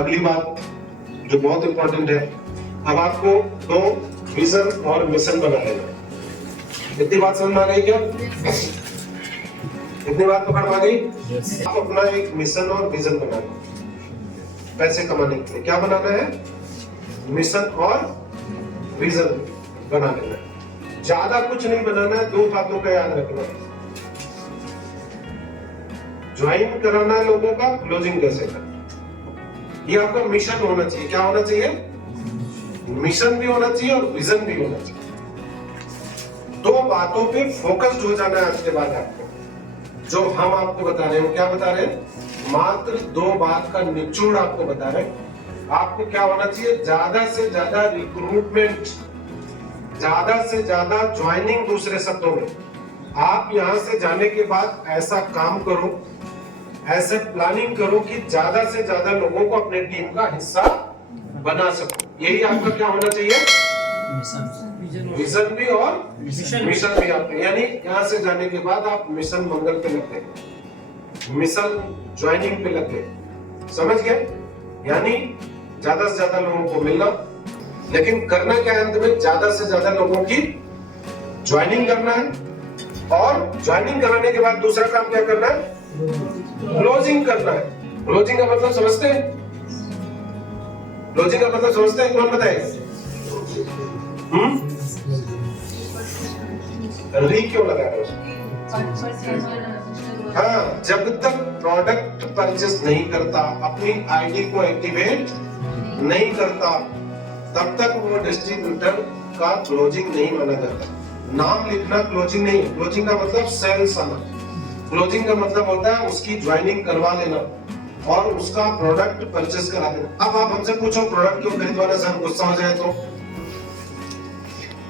अगली बात जो बहुत इंपॉर्टेंट है, अब आपको दो विजन और मिशन बना लेना है। इतनी बात समझ में आ गई क्या? इतनी बात पकड़ में आ गई? आप अपना एक मिशन और विजन बनाना, पैसे कमाने के लिए क्या बनाना है? मिशन और विजन बना लेना है। ज्यादा कुछ नहीं बनाना है, दो बातों का याद रखना है। ज्वाइन कराना है लोगों का, क्लोजिंग कैसे करना, ये आपका मिशन होना चाहिए। क्या होना चाहिए? मिशन भी होना चाहिए और विजन भी होना चाहिए। दो बातों पे फोकस्ड हो जाना है आज के बाद आपको। जो हम आपको बता रहे हैं, क्या बता रहे हैं? मात्र दो बात का निचोड़ आपको बता रहे हैं। आपको क्या होना चाहिए? ज्यादा से ज्यादा रिक्रूटमेंट, ज्यादा से ज्यादा ज्वाइनिंग। दूसरे शब्दों में, आप यहां से जाने के बाद ऐसा काम करो, ऐसे प्लानिंग करो कि ज्यादा से ज्यादा लोगों को अपने टीम का हिस्सा बना सको। यही आपका क्या होना चाहिए? विजन भी और मिशन भी आपका। यानी यहां से जाने के बाद आप मिशन मंगल पे लग गए, मिशन ज्वाइनिंग पे लग गए। समझ गए? यानी ज्यादा से ज्यादा लोगों को मिलना, लेकिन करना क्या है? अंत में ज्यादा से ज्यादा लोगों की ज्वाइनिंग करना है, और ज्वाइनिंग कराने के बाद दूसरा काम क्या करना है? क्लोजिंग करना है। क्लोजिंग का मतलब समझते हैं? क्लोजिंग का मतलब समझते हैं? कौन बताएगा? री क्यों लगा रहे हो? हाँ, जब तक प्रोडक्ट परचेस नहीं करता, अपनी आईडी को एक्टिवेट नहीं करता, तब तक वो डिस्ट्रीब्यूटर का क्लोजिंग नहीं माना जाता। नाम लिखना क्लोजिंग नहीं। क्लोजिंग का मतलब सेल्स आना। क्लोजिंग का मतलब होता है उसकी ज्वाइनिंग करवा लेना और उसका प्रोडक्ट परचेस करा देना। अब आप हमसे पूछो प्रोडक्ट क्यों खरीदवाना से हम गुस्सा हो जाए तो?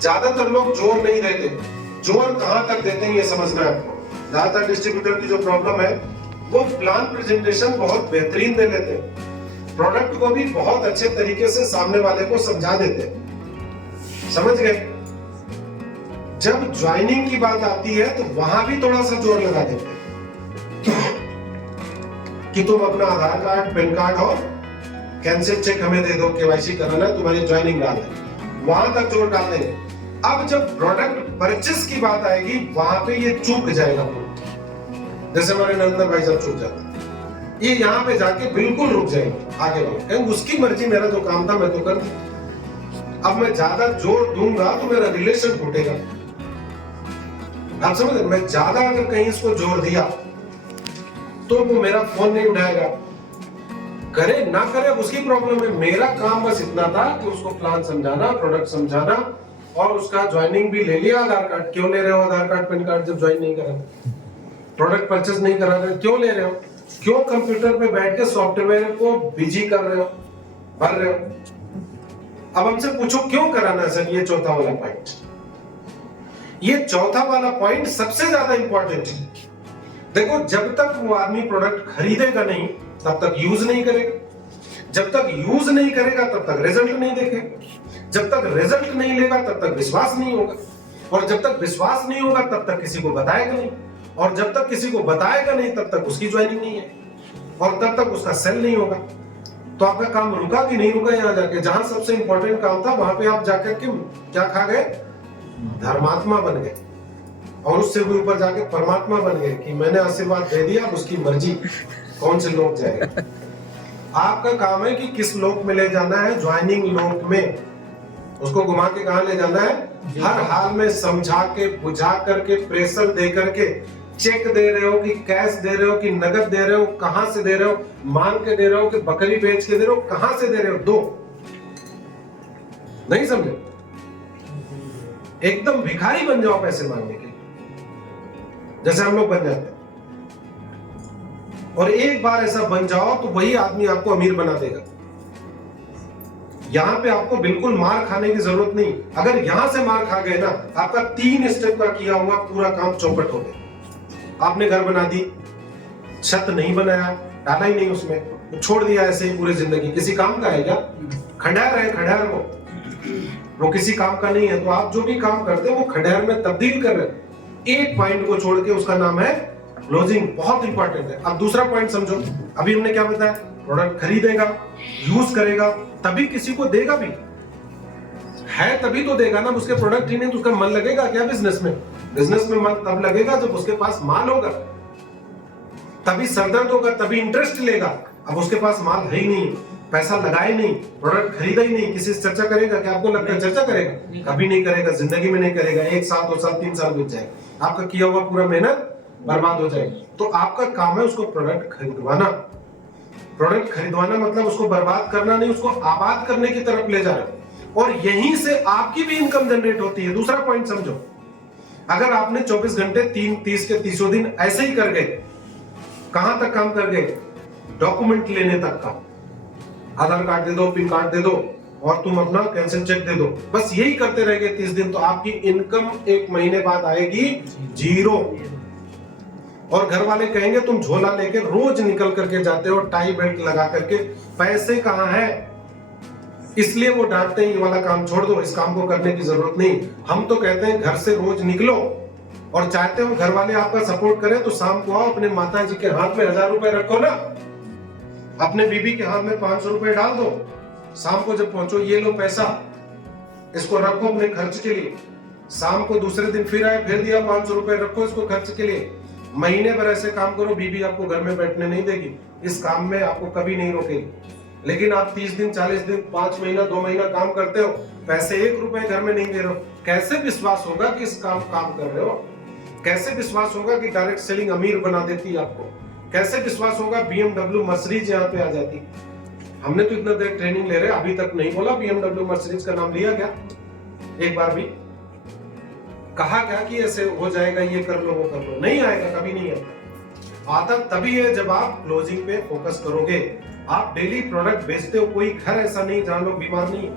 ज्यादातर लोग जोर नहीं देते। जोर कहां तक देते हैं ये समझना है आपको। ज्यादातर डिस्ट्रीब्यूटर की जो प्रॉब्लम है, वो प्लान प्रेजेंटेशन बहुत बेहतरीन दे लेते हैं, प्रोडक्ट को भी बहुत अच्छे तरीके से सामने वाले को समझा देते हैं। समझ गए? जब ज्वाइनिंग की बात आती है तो वहां भी थोड़ा सा जोर लगा देते हैं कि तुम अपना आधार कार्ड, पैन कार्ड और कैंसिल चेक हमें दे दो, केवाईसी कराना है, तुम्हारी ज्वाइनिंग डाल दें। वहां तक जोर डाल देंगे। अब जब प्रोडक्ट परचेस की बात आएगी, वहां पे ये चूक जाएगा। जैसे हमारे नरेंद्र भाई साहब चूक जाते हैं, ये यहाँ पे जाके बिल्कुल रुक जाएंगे, आगे बढ़ो। उसकी मर्जी, मेरा जो काम था मैं तो कर दूं। अब मैं ज्यादा जोर दूंगा तो मेरा रिलेशन टूटेगा। आप समझ रहे? मैं ज्यादा अगर कहीं इसको जोर दिया तो वो मेरा फोन नहीं उठाएगा। करे ना करे अब उसकी प्रॉब्लम है। मेरा काम बस इतना था कि उसको प्लान समझाना, प्रोडक्ट समझाना, और उसका ज्वाइनिंग भी ले लिया। आधार कार्ड क्यों ले रहे हो? आधार कार्ड, पैन कार्ड जब ज्वाइन नहीं करा, प्रोडक्ट परचेस नहीं करा रहे, क्यों ले रहे हो? क्यों कंप्यूटर पे बैठ के सॉफ्टवेयर को बिजी कर रहे हो, भर रहे हो? अब हमसे पूछो क्यों कराना है सर? ये चौथा वाला पॉइंट, ये चौथा वाला पॉइंट सबसे ज्यादा इंपॉर्टेंट है। देखो, जब तक वो आदमी प्रोडक्ट खरीदेगा नहीं, तब तक यूज नहीं करेगा। जब तक यूज नहीं करेगा तब तक रिजल्ट नहीं देखेगा। जब तक रिजल्ट नहीं लेगा तब तक विश्वास नहीं होगा, और जब तक विश्वास नहीं होगा तब तक किसी को बताएगा नहीं, और जब तक किसी को बताएगा नहीं तब तक उसकी ज्वाइनिंग नहीं है, और तब तक उसका सेल नहीं होगा। तो आपका काम रुका कि नहीं रुका? यहाँ जाके जहां सबसे इंपॉर्टेंट काम था, वहां पे आप जाकर के क्या खा गए? धर्मात्मा बन गए, और उससे भी ऊपर जाके परमात्मा बन गए कि मैंने आशीर्वाद दे दिया, उसकी मर्जी कौन से लोक जाएगा। आपका काम है कि किस लोक में ले जाना है? ज्वाइनिंग लोक में। उसको घुमा के कहां ले जाना है? हर हाल में समझा के, बुझा करके, प्रेशर दे करके, चेक दे रहे हो कि कैश दे रहे हो कि नगद दे रहे हो, कहां से दे रहे हो, मांग के दे रहे हो कि बकरी बेच के दे रहे हो, कहां से दे रहे हो? दो नहीं समझे? एकदम भिखारी बन जाओ पैसे मांगने के, जैसे हम लोग बन जाते हैं। और एक बार ऐसा बन जाओ तो वही आदमी आपको अमीर बना देगा। यहां पे आपको बिल्कुल मार खाने की जरूरत नहीं। अगर यहां से मार खा गए ना, आपका 3 स्टेप का किया हुआ पूरा काम चौपट हो गया। आपने घर बना दी, छत नहीं बनाया, डाला ही नहीं उसमें, छोड़ दिया ऐसे ही पूरी जिंदगी, किसी काम का है क्या? खंडहर है, खंडहर वो किसी काम का नहीं है। तो आप जो भी काम करते हैं वो खंडहर में तब्दील कर रहे हैं। एक पॉइंट को छोड़ के, उसका नाम है क्लोजिंग। बहुत इंपॉर्टेंट है। अब दूसरा पॉइंट समझो। अभी हमने क्या बताया? प्रोडक्ट खरीदेगा, यूज करेगा, तभी किसी को देगा भी, है तभी तो देगा ना। उसके प्रोडक्ट ही नहीं तो उसका मन लगेगा क्या बिजनेस में? बिजनेस में मन तब लगेगा जब उसके पास माल होगा, तभी सरदर्द होगा, तभी इंटरेस्ट लेगा। अब उसके पास माल है ही नहीं, पैसा लगाए नहीं, प्रोडक्ट खरीदा ही नहीं, किसी से चर्चा करेगा क्या? आपको लगता है चर्चा करेगा? कभी नहीं करेगा, जिंदगी में नहीं करेगा। 1 साल 2 साल 3 साल बीत जाएगा, आपका किया हुआ पूरा मेहनत बर्बाद हो जाएगी। तो आपका काम है उसको प्रोडक्ट खरीदवाना। प्रोडक्ट खरीदवाना मतलब उसको बर्बाद करना नहीं, उसको आबाद करने की तरफ ले जाना, और यहीं से आपकी भी इनकम जनरेट होती है। दूसरा पॉइंट समझो, अगर आपने 24 घंटे 30 के 30 दिन ऐसे ही कर गए, कहां तक काम कर गए? डॉक्यूमेंट लेने तक का, आधार कार्ड दे दो, पिन कार्ड दे दो और तुम अपना कैंसिल चेक दे दो, बस यही करते रह गए 30 दिन, तो आपकी इनकम 1 महीने बाद आएगी 0। और घर वाले कहेंगे तुम झोला लेके रोज निकल करके जाते हो टाई बेल्ट लगा करके, पैसे कहां है? इसलिए वो डांटते हैं ये वाला काम छोड़ दो, इस काम को करने की जरूरत नहीं। हम तो कहते हैं घर से रोज निकलो, और चाहते हो घर वाले आपका सपोर्ट करें तो शाम को आओ, अपने माता जी के हाथ में 1000 रुपए रखो ना, अपने बीबी के हाथ में 500 रुपए डाल दो। शाम को जब पहुंचो, ये लो पैसा, इसको रखो अपने खर्च के लिए। शाम को दूसरे दिन फिर आए, फिर दिया 500 रुपए, रखो इसको खर्च के लिए। महीने भर ऐसे काम करो, बीबी आपको घर में बैठने नहीं देगी, इस काम में आपको कभी नहीं रोकेगी। लेकिन आप 30 दिन 40 दिन 5 महीना 2 महीना काम करते हो, पैसे 1 रुपए घर में नहीं दे रहे हो, कैसे विश्वास होगा कि इस काम कर रहे हो? कैसे विश्वास होगा कि डायरेक्ट सेलिंग अमीर बना देती है आपको? कैसे विश्वास होगा BMW मर्सिडीज यहाँ पे आ जाती? हमने तो इतना देर ट्रेनिंग ले रहे, अभी तक नहीं बोला BMW मर्सिडीज का नाम लिया क्या? एक बार भी कहा क्या कि ऐसे हो जाएगा, ये कर लो वो कर लो? नहीं आएगा, कभी नहीं आएगा। आता तभी है जब आप क्लोजिंग पे फोकस करोगे। आप डेली प्रोडक्ट बेचते हो, कोई घर ऐसा नहीं जहां लोग बीमार नहीं,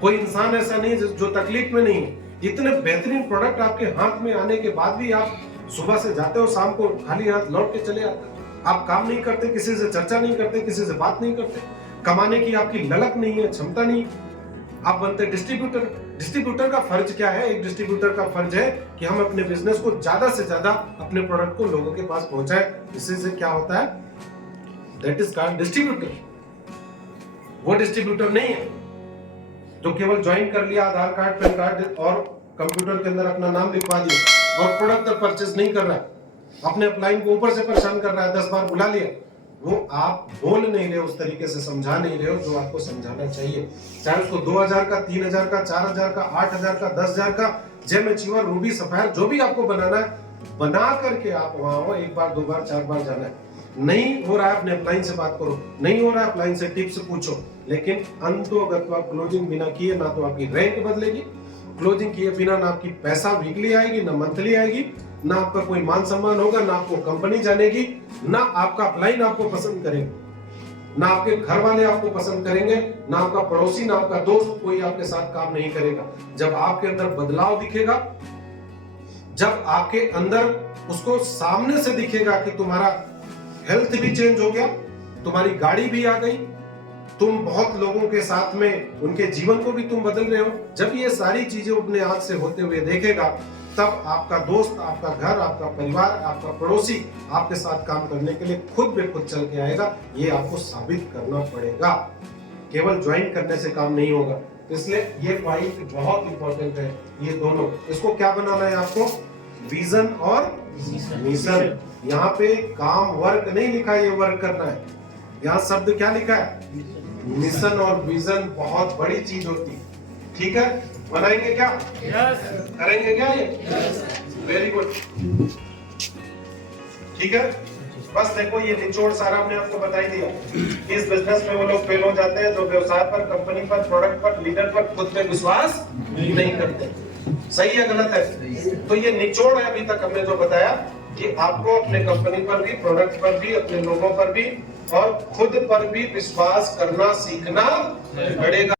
कोई इंसान ऐसा नहीं जो तकलीफ में नहीं। इतने बेहतरीन प्रोडक्ट आपके हाथ में आने के बाद भी आप सुबह से जाते हो, शाम को खाली हाथ लौट के चले आते हो। आप काम नहीं करते, किसी से चर्चा नहीं करते, किसी से बात नहीं करते, कमाने की आपकी ललक नहीं है, क्षमता नहीं। आप बनते डिस्ट्रीब्यूटर। डिस्ट्रीब्यूटर का फर्ज क्या है? एक डिस्ट्रीब्यूटर का फर्ज है कि हम अपने बिजनेस को ज्यादा से ज्यादा अपने प्रोडक्ट को लोगों के पास पहुंचाए। इससे क्या होता है? That is called distributor. वो डिस्ट्रीब्यूटर नहीं है जो केवल ज्वाइन कर लिया, आधार कार्ड पैन कार्ड और कंप्यूटर के अंदर अपना नाम लिखवा दिया और प्रोडक्ट परचेज नहीं कर रहा है, अपने अपलाइन को ऊपर से परेशान कर रहा है, 10 बार बुला लिया। वो आप बोल नहीं रहे, उस तरीके से समझा नहीं रहे हो जो आपको समझाना चाहिए। चाहे उसको 2000 का, 3000 का, 4000 का, 8000 का, 10000 का, जेम अचीवर, रूबी, सफायर, जो भी आपको बनाना है, बना करके आप वहां हो। 1 बार 2 बार 4 बार जाना है। नहीं हो रहा है, अपने अपलाइन से बात करो, नहीं हो रहा है, अपलाइन से टिप्स पूछो। लेकिन अंतोगत आप क्लोजिंग बिना किए ना तो आपकी रैंक बदलेगी, क्लोजिंग किए बिना ना आपकी पैसा वीकली आएगी, ना मंथली आएगी, ना आपका कोई मान सम्मान होगा, ना आपको कंपनी जानेगी, ना आपका अपलाइन आपको पसंद करेगा, ना आपके घर वाले आपको पसंद करेंगे, ना आपका पड़ोसी, ना आपका दोस्त, कोई आपके साथ काम नहीं करेगा। जब आपके अंदर बदलाव दिखेगा, जब आपके अंदर उसको सामने से दिखेगा कि तुम्हारा हेल्थ भी चेंज हो गया, तुम्हारी गाड़ी भी आ गई, तुम बहुत लोगों के साथ में उनके जीवन को भी तुम बदल रहे हो, जब ये सारी चीजें अपने हाथ से होते हुए देखेगा, तब आपका दोस्त, आपका घर, आपका परिवार, आपका पड़ोसी आपके साथ काम करने के लिए खुद ब खुद चल के आएगा। ये आपको साबित करना पड़ेगा, केवल ज्वाइन करने से काम नहीं होगा। इसलिए ये पॉइंट बहुत इंपॉर्टेंट है। ये दोनों, इसको क्या बनाना है आपको? विजन और मिशन। यहाँ पे काम वर्क नहीं लिखा है, ये वर्क करना है। यहाँ शब्द क्या लिखा है? मिशन और विजन। बहुत बड़ी चीज होती है, ठीक है? बनाएंगे क्या? करेंगे क्या ये? वेरी गुड, ठीक है। बस देखो, ये निचोड़ सारा हमने आपको बता ही दिया। इस बिजनेस में वो लोग फेल हो जाते हैं जो व्यवसाय पर, कंपनी पर, प्रोडक्ट पर, लीडर पर खुद पे विश्वास नहीं करते। सही है गलत है? तो ये निचोड़ है अभी तक हमने जो बताया कि आपको अपने कंपनी पर भी, प्रोडक्ट पर भी, अपने लोगों पर भी और खुद पर भी विश्वास करना सीखना पड़ेगा।